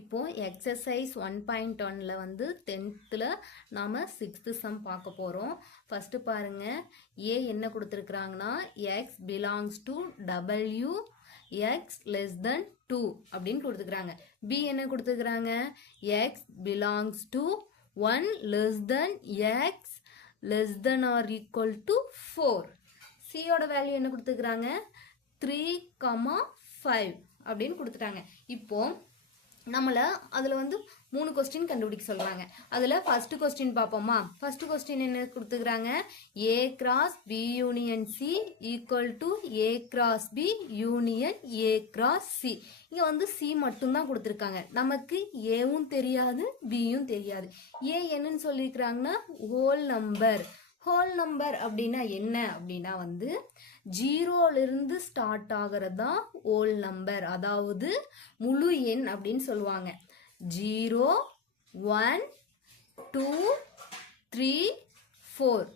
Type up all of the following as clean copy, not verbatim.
இப்போ எக்ஸசைஸ் 1.1ல வந்து 10th நாம 6th சம் பார்க்க போறோம். ஃபர்ஸ்ட் பாருங்க, A என்ன கொடுத்திருக்காங்கன்னா x belongs to W x less than 2 அப்படின்னு கொடுத்துக்கிறாங்க. B என்ன கொடுத்துக்கிறாங்க, x belongs to 1 less than x less than or equal to 4. C ஓட வேல்யூ என்ன கொடுத்துக்கிறாங்க, 3,5 அப்படின்னு கொடுத்துட்டாங்க. இப்போ நம்மள அதுல வந்து 3 கொஸ்டின் கண்டுபிடிக்க சொல்றாங்க. அதுல ஃபர்ஸ்ட் கொஸ்டின் பாப்போமா. ஃபர்ஸ்ட் கொஸ்டின் என்ன கொடுத்துக்கிறாங்க, A cross B union C equal to A cross B union A cross C. இங்க வந்து C மட்டும் தான் கொடுத்திருக்காங்க. நமக்கு Aவும் தெரியாது Bயும் தெரியாது. A என்னன்னு சொல்லிருக்காங்கன்னா ஹோல் நம்பர். ஹோல் நம்பர் அப்படின்னா என்ன அப்படின்னா வந்து 0ல இருந்து ஸ்டார்ட் ஆகிறது தான் ஹோல் நம்பர், அதாவது முழு எண் அப்படின்னு சொல்லுவாங்க. 0 1 2 3 4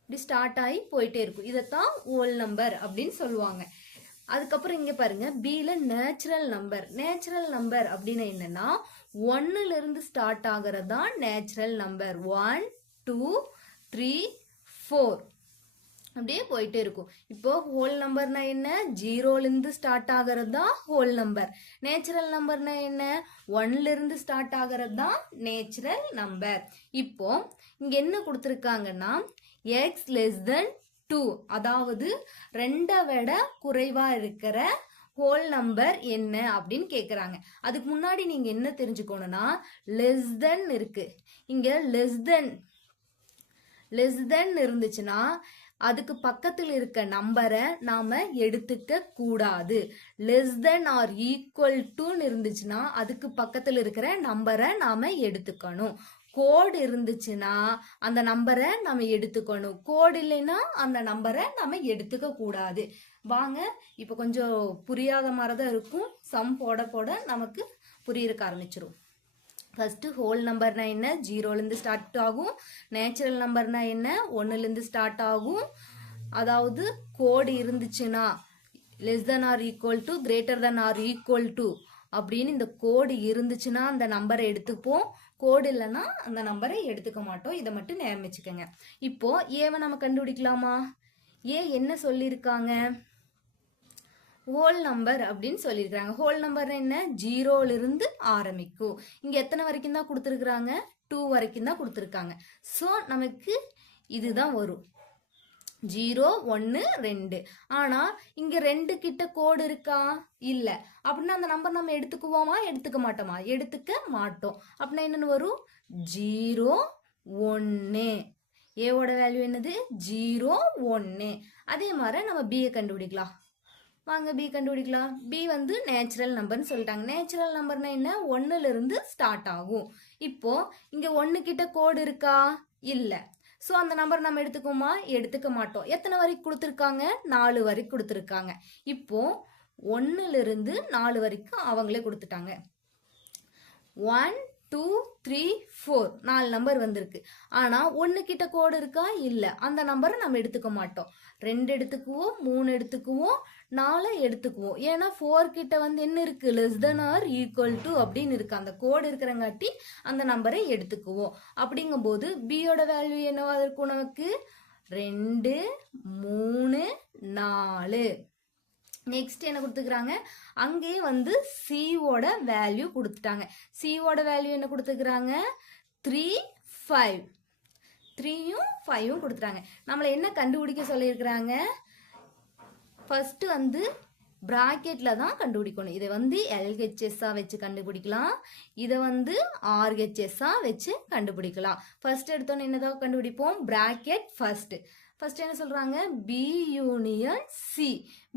இப்படி ஸ்டார்ட் ஆகி போயிட்டே இருக்கும். இதைத்தான் ஹோல் நம்பர் அப்படின்னு சொல்லுவாங்க. அதுக்கப்புறம் இங்க பாருங்க, Bல நேச்சுரல் நம்பர். நேச்சுரல் நம்பர் அப்படின்னா என்னன்னா 1ல இருந்து ஸ்டார்ட் ஆகிறது தான் நேச்சுரல் நம்பர். 1 2 3 4 அப்படியே போயிட்டே இருக்கும். இப்போ ஹோல் நம்பர்னா என்ன, 0ல இருந்து ஸ்டார்ட் ஆகிறது தான் ஹோல் நம்பர். நேச்சுரல் நம்பர்னா என்ன, 1ல இருந்து ஸ்டார்ட் ஆகிறது தான் நேச்சுரல் நம்பர். இப்போ இங்க என்ன கொடுத்துருக்காங்கன்னா x less than 2, அதாவது 2 விட குறைவா இருக்கிற ஹோல் நம்பர் என்ன அப்படின்னு கேக்குறாங்க. அதுக்கு முன்னாடி நீங்க என்ன தெரிஞ்சுக்கணும்னா less than இருக்கு. இங்க less than இருந்துச்சுன்னா அதுக்கு பக்கத்தில் இருக்க நம்பரை நாம எடுத்துக்க கூடாது. லெஸ் தென் ஆர் ஈக்குவல் டுன்னு இருந்துச்சுன்னா அதுக்கு பக்கத்தில் இருக்கிற நம்பரை நாம எடுத்துக்கணும். கோடு இருந்துச்சுன்னா அந்த நம்பரை நம்ம எடுத்துக்கணும். கோடு இல்லைன்னா அந்த நம்பரை நம்ம எடுத்துக்க கூடாது. வாங்க, இப்ப கொஞ்சம் புரியாத மாதிரிதான் இருக்கும். சம் போட போட நமக்கு புரியறக்க ஆரம்பிச்சிரும். ஃபர்ஸ்ட் ஹோல் நம்பர்னா என்ன, 0ல இருந்து ஸ்டார்ட் ஆகும். நேச்சுரல் நம்பர்னா என்ன, 1ல இருந்து ஸ்டார்ட் ஆகும். அதாவது கோடு இருந்துச்சுன்னா less than or equal to, greater than or equal to அப்படின்னு இந்த கோடு இருந்துச்சுன்னா அந்த நம்பரை எடுத்துப்போம். கோடு இல்லைன்னா அந்த நம்பரை எடுத்துக்க மாட்டோம். இதை மட்டும் ஞாபகம் வச்சுக்கோங்க. இப்போ ஏவை நம்ம கண்டுபிடிக்கலாமா. ஏ என்ன சொல்லியிருக்காங்க, ஹோல் நம்பர் அப்படின்னு சொல்லியிருக்காங்க. ஹோல் நம்பர் என்ன, 0ல இருந்து ஆரம்பிக்கும். இங்க எத்தனை வரைக்கும் தான் கொடுத்துருக்காங்க, 2 வரைக்கும் தான் கொடுத்துருக்காங்க. ஸோ நமக்கு இதுதான் வரும், 0 1 2. ஆனா இங்க 2 கிட்ட கோடு இருக்கா, இல்ல. அப்படின்னா அந்த நம்பர் நம்ம எடுத்துக்குவோமா, எடுத்துக்க மாட்டோமா, எடுத்துக்க மாட்டோம். அப்படின்னா என்னன்னு வரும், 0 1. ஏவோட வேல்யூ என்னது, 0 1. அதே மாதிரி நம்ம B கண்டுபிடிக்கலாம். வாங்க B கண்டுபிடிக்கலாம். B வந்து நேச்சுரல் நம்பர்னு சொல்லிட்டாங்க. நேச்சுரல் நம்பர்னா என்ன, 1ல இருந்து ஸ்டார்ட் ஆகும். இப்போ இங்க 1 கிட்ட கோடு இருக்கா, இல்ல. ஸோ அந்த நம்பர் நம்ம எடுத்துக்கோமா, எடுத்துக்க மாட்டோம். எத்தனை வரைக்கும் கொடுத்துருக்காங்க, 4 வரைக்கும் கொடுத்துருக்காங்க. இப்போ 1ல இருந்து 4 வரைக்கும் அவங்களே கொடுத்துட்டாங்க. 1 2 3 4 4 நம்பர் வந்திருக்கு. ஆனா 1 கிட்ட கோடு இருக்கா, இல்ல. அந்த நம்பரை நம்ம எடுத்துக்க மாட்டோம். 2 எடுத்துக்குவோம், 3 எடுத்துக்குவோம், 4 எடுத்துக்குவோம். ஏன்னா 4 கிட்ட வந்து என்ன இருக்கு, less than or equal to அப்படின்னு இருக்கு. அந்த கோடு இருக்கிறங்காட்டி அந்த நம்பரை எடுத்துக்குவோம். அப்படிங்கும் போது பியோட வேல்யூ என்னவா இருக்கும், நமக்கு 2 3 4. நெக்ஸ்ட் என்ன கொடுத்துக்கிறாங்க, அங்கே வந்து சியோட வேல்யூ கொடுத்துட்டாங்க. சியோட வேல்யூ என்ன கொடுத்துக்கிறாங்க, 3 5. 3யும் 5யும் கொடுத்துட்டாங்க. நம்மளை என்ன கண்டுபிடிக்க சொல்லியிருக்கிறாங்க, ஃபர்ஸ்ட் வந்து பிராக்கெட்ல தான் கண்டுபிடிக்கணும். இதை வந்து LHS வச்சு கண்டுபிடிக்கலாம், இதை வந்து RHS வச்சு கண்டுபிடிக்கலாம். ஃபர்ஸ்ட் எடுத்தோன்னு என்னதான் கண்டுபிடிப்போம், பிராக்கெட் ஃபர்ஸ்ட். ஃபர்ஸ்ட் என்ன சொல்றாங்க, B union C.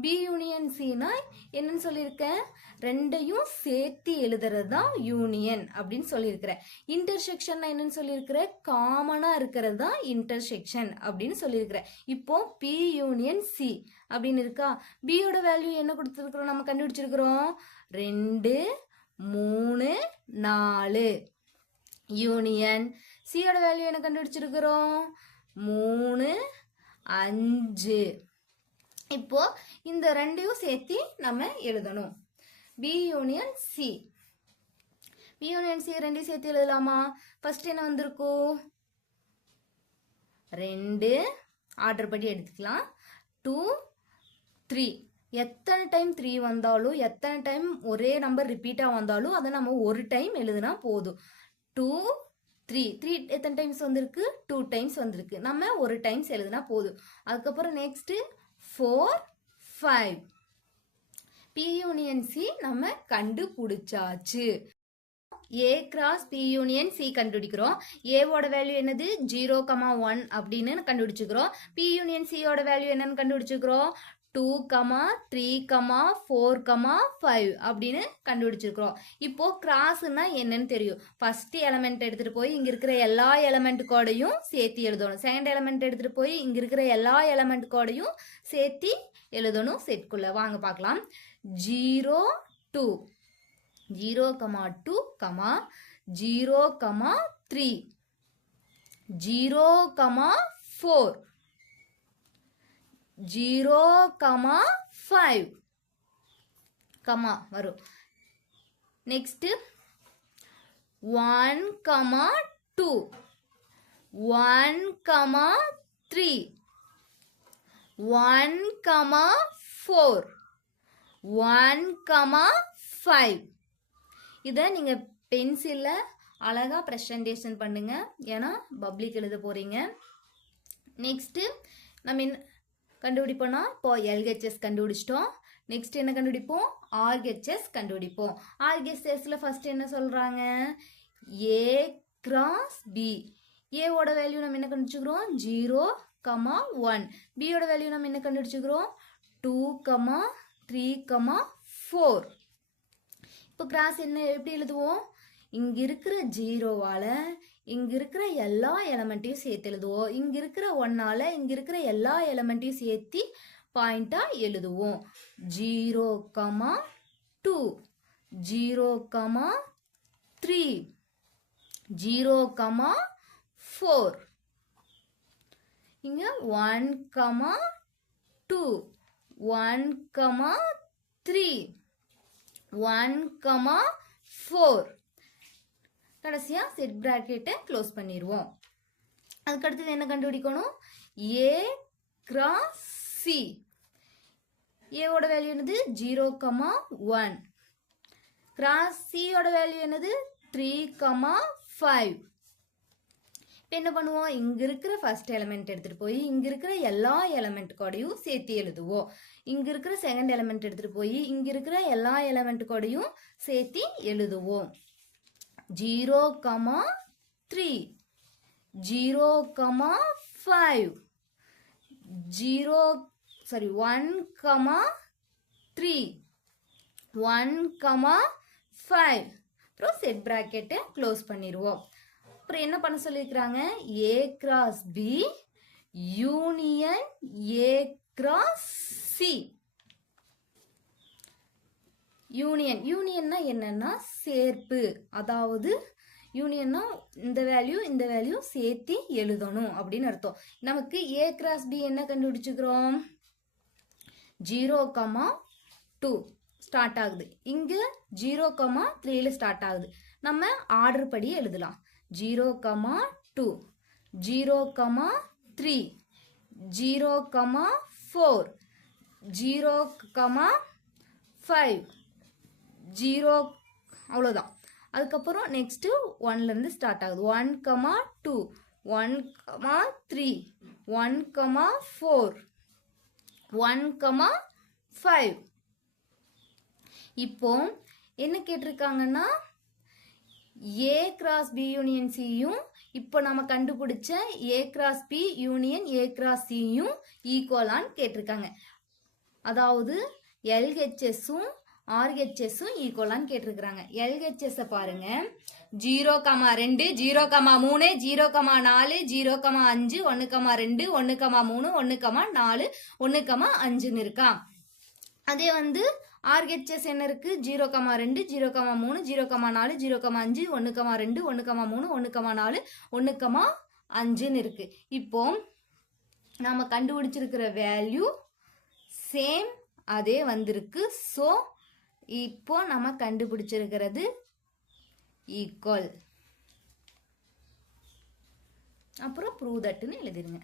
B union Cனா என்னன்னு சொல்லியிருக்கேன், ரெண்டையும் சேர்த்து எழுதுறது தான் யூனியன் அப்படின்னு சொல்லியிருக்கிறேன். இன்டர்செக்ஷன் என்னன்னு சொல்லியிருக்கிறேன், காமனா இருக்கிறது தான் இன்டர்செக்ஷன் அப்படின்னு சொல்லியிருக்கிறேன். இப்போ P யூனியன் C அப்படின்னு இருக்கா. பியோட வேல்யூ என்ன கொடுத்துருக்கிறோம், நம்ம கண்டுபிடிச்சிருக்கிறோம், 2 3 4. யூனியன் சியோட வேல்யூ என்ன கண்டுபிடிச்சிருக்கிறோம், 3 5. இப்போ இந்த ரெண்டையும் சேர்த்து நம்ம எழுதணும், B union C. B union C ரெண்டையும் சேர்த்து எழுதலாமா? ஃபர்ஸ்ட் என்ன வந்திருக்கும்? 2 ஆர்டர் படி எடுத்துக்கலாம். 2 3 எத்தனை டைம் 3 வந்தாலும் எத்தனை டைம் ஒரே நம்பர் ரிப்பீட்டாக வந்தாலும் அதை நம்ம ஒரு டைம் எழுதுனா போதும். 2 3 எத்தனை டைம்ஸ் வந்திருக்கு? 2 டைம்ஸ் வந்திருக்கு. நம்ம ஒரு டைம்ஸ் எழுதுனா போதும். அதுக்கப்புறம் நெக்ஸ்ட் 4 5 பி யூனியன் சி நம்ம கண்டுபிடிச்சாச்சு. A cross B union C கண்டுபிடிக்கிறோம். ஏவோட வேல்யூ என்னது? 0,1 அப்படின்னு கண்டுபிடிச்சுக்கிறோம். பி யூனியன் சியோட வேல்யூ என்னன்னு கண்டுபிடிச்சுக்கிறோம். 2, 3, 4, 5 அப்படின்னு கண்டுபிடிச்சிருக்கிறோம். இப்போ கிராஸ்னா என்னன்னு தெரியும். ஃபர்ஸ்ட் எலமெண்ட் எடுத்துட்டு போய் இங்க இருக்கிற எல்லா எலமெண்ட் கோடையும் சேர்த்து எழுதணும். செகண்ட் எலமெண்ட் எடுத்துட்டு போய் இங்க இருக்கிற எல்லா எலமெண்ட் கோடையும் சேர்த்து எழுதணும் செட்குள்ள. வாங்க பார்க்கலாம். 0 2 0, 2, 0, 3 0, 4 0, 5 வரும். நெக்ஸ்ட் 1, 2 1, 3 1, 4 1, 5 இதை நீங்கள் பென்சிலில் அழகாக ப்ரெசன்டேஷன் பண்ணுங்க. ஏன்னா பப்ளிக் எழுத போகிறீங்க. நெக்ஸ்ட்டு நம்ம என்ன கண்டுபிடிப்போம்னா, இப்போ எல்ஹெச்எஸ் கண்டுபிடிச்சிட்டோம். நெக்ஸ்ட் என்ன கண்டுபிடிப்போம்? ஆர்ஹெச்எஸ் கண்டுபிடிப்போம். ஆர்ஹெச்எஸ்ல ஃபர்ஸ்ட் என்ன சொல்கிறாங்க? A cross B. ஏவோட வேல்யூ நம்ம என்ன கண்டுபிடிச்சிக்கிறோம்? 0, 1. பியோட வேல்யூ நம்ம என்ன கண்டுபிடிச்சிக்கிறோம்? 2, 3, 4. இப்போ கிராஸ் என்ன எப்படி எழுதுவோம்? இங்க இருக்கிற 0வால இங்க இருக்கிற எல்லா எலமெண்ட்டையும் சேர்த்து எழுதுவோம். இங்க இருக்கிற 1ஆல இங்க இருக்கிற எல்லா எலமெண்ட்டையும் சேர்த்து பாயிண்டா எழுதுவோம். 0, 2 0, 3 0, 4 இங்க 1, 2 1, 3 1, 4 கடைசியா செட் பிராக்கெட்டை க்ளோஸ் பண்ணிடுவோம். அதுக்கு அடுத்தது என்ன கண்டுபிடிக்கணும்? ஏ கிராஸ் சி. ஏவோட வேல்யூ என்னது? 0, 1. கிராஸ் சியோட வேல்யூ என்னது? 3, 5. இப்போ என்ன பண்ணுவோம்? இங்க இருக்கிற ஃபர்ஸ்ட் எலிமெண்ட் எடுத்துட்டு போய் இங்க இருக்கிற எல்லா எலிமெண்ட் கோடையும் சேர்த்து எழுதுவோம். இங்க இருக்கிற செகண்ட் எலிமெண்ட் எடுத்துட்டு போய் இங்க இருக்கிற எல்லா எலிமெண்ட் கோடையும் சேர்த்து எழுதுவோம். 0, 3 0, 5 1, 3 1, 5 அப்புறம் செட் பிராக்கெட்டை க்ளோஸ் பண்ணிடுவோம். அப்புறம் என்ன பண்ண சொல்லியிருக்கிறாங்க? A cross B union A cross C. யூனியன்னா என்னன்னா சேர்ப்பு. அதாவது யூனியன்னா இந்த வேல்யூ சேர்த்து எழுதணும் அப்படின்னு அர்த்தம். நமக்கு ஏ கிராஸ் பி என்ன கண்டுபிடிச்சுக்கிறோம்? 0, 2 ஸ்டார்ட் ஆகுது. இங்க 0, 3ல ஸ்டார்ட் ஆகுது. நம்ம ஆர்டர் படி எழுதலாம். 0, 2 0, 3 0, 4 0, 5 0 அவ்வளோதான். அதுக்கப்புறம் நெக்ஸ்ட்டு 1லேருந்து ஸ்டார்ட் ஆகுது. 1, 2 1, 3 1, 4 1, 5. இப்போ என்ன கேட்டிருக்காங்கன்னா, ஏ கிராஸ் பி யூனியன் சியும் இப்போ நம்ம கண்டுபிடிச்ச A cross B union A cross சியும் ஈக்குவலான்னு கேட்டிருக்காங்க. அதாவது எல்ஹெச்எஸும் ஆர்ஹெச்எஸும் ஈக்குவலான்னு கேட்டிருக்கிறாங்க. எல்ஹெச்எஸ் பாருங்க. 0, 2 0, 3 0, 4 0, 5 1, 2 1, 3 1, 4 1, 5ன்னு இருக்கா. அதே வந்து ஆர்ஹெச்எஸ் என்ன இருக்கு? 0, 2 0, 3 0, 4 0, 5 1, 2 1, 3 1, 4 1, 5ன்னு இருக்கு. இப்போ நம்ம கண்டுபிடிச்சிருக்கிற வேல்யூ சேம் அதே வந்திருக்கு. ஸோ இப்போ நம்ம கண்டுபிடிச்சிருக்கிறது ஈக்குவல். அப்புறம் ப்ரூவ் தட்னு எழுதிருங்க.